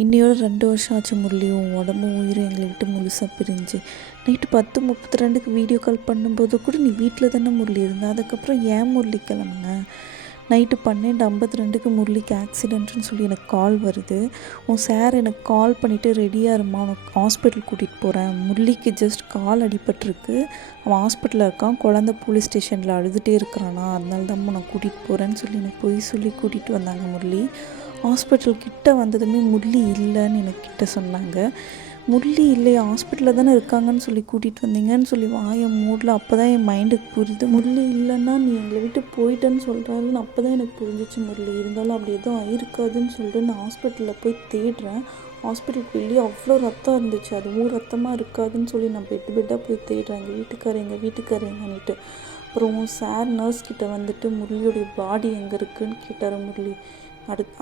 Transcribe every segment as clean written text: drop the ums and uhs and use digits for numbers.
இன்னையோட 2 வருஷம் ஆச்சு முரளி. உன் உடம்பும் உயிரும் எங்களை விட்டு முழுசாக பிரிஞ்சு. நைட்டு 10:32க்கு வீடியோ கால் பண்ணும்போது கூட நீ வீட்டில் தானே முரளி இருந்த. அதுக்கப்புறம் ஏன் முரளி கிளம்புன? நைட்டு 12:52க்கு முரளிக்கு ஆக்சிடென்ட்னு சொல்லி எனக்கு கால் வருது. உன் சார் எனக்கு கால் பண்ணிவிட்டு ரெடியாக இருமா, உனக்கு ஹாஸ்பிட்டல் கூட்டிகிட்டு போகிறேன். முரளிக்கு ஜஸ்ட் கால் அடிபட்டிருக்கு, அவன் ஹாஸ்பிட்டலில் இருக்கான், குழந்த போலீஸ் ஸ்டேஷனில் அழுதுகிட்டே இருக்கிறானா, அதனால தான் நான் கூட்டிகிட்டு போகிறேன்னு சொல்லி எனக்கு பொய் சொல்லி கூட்டிகிட்டு வந்தாங்க முரளி. ஹாஸ்பிட்டல் கிட்ட வந்ததுமே முரளி இல்லைன்னு எனக்கு சொன்னாங்க. முரளி இல்லையா, ஹாஸ்பிட்டலில் தானே இருக்காங்கன்னு சொல்லி கூட்டிகிட்டு வந்தீங்கன்னு சொல்லி வாயை மூடல. அப்போ தான் என் மைண்டுக்கு புரியுது, முரளி இல்லைன்னா நீ எங்களை விட்டு போயிட்டேன்னு சொல்கிறாருன்னு. அப்போ தான் எனக்கு புரிஞ்சிச்சு முரளி. இருந்தாலும் அப்படி எதுவும் ஆயிருக்காதுன்னு சொல்லிட்டு நான் ஹாஸ்பிட்டலில் போய் தேடுறேன். ஹாஸ்பிட்டலுக்கு வெளியே அவ்வளோ ரத்தம் இருந்துச்சு, அதுவும் ரத்தமாக இருக்காதுன்னு சொல்லி நான் பெட்டாக போய் தேடுறேன். எங்கள் வீட்டுக்காரங்கன்னுட்டு. அப்புறம் சார் நர்ஸ்கிட்ட வந்துட்டு முரளியோடைய பாடி எங்கே இருக்குதுன்னு கேட்டார் முரளி.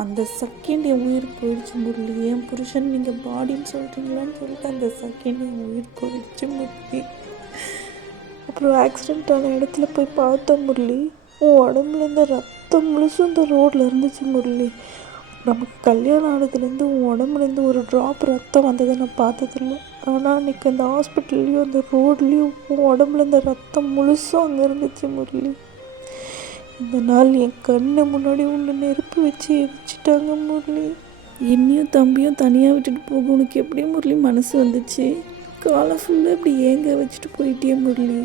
அந்த செகண்ட் என் உயிர் போயிடுச்சு முரளி. என் புருஷன் நீங்கள் பாடின்னு சொல்கிறீங்களான்னு சொல்லிட்டு அந்த செகண்ட் என் உயிர் போயிடுச்சு முரளி. அப்புறம் ஆக்சிடெண்ட் ஆன இடத்துல போய் பார்த்தோம் முரளி. உன் உடம்புலேருந்து ரத்தம் முழுசும் இந்த ரோட்டில் இருந்துச்சு முரளி. நமக்கு கல்யாணம் ஆனதுலேருந்து உன் உடம்புலேருந்து ஒரு ட்ராப் ரத்தம் வந்ததை நான் பார்த்ததில்ல. ஆனால் அன்றைக்கி அந்த ஹாஸ்பிட்டல்லையும் அந்த ரோட்லேயும் உன் உடம்புல இந்த ரத்தம் முழுசும் அங்கே இருந்துச்சு முரளி. இந்த நாள் என் கண்ணை முன்னாடி உன்னை நெருப்பு வச்சு எரிச்சிட்டாங்க முரளி. என்னையும் தம்பியும் தனியாக விட்டுட்டு போக உனக்கு எப்படி முரளி மனசு வந்துச்சு? காலை ஃபுல்லாக இப்படி ஏங்க வச்சுட்டு போயிட்டே முரளி.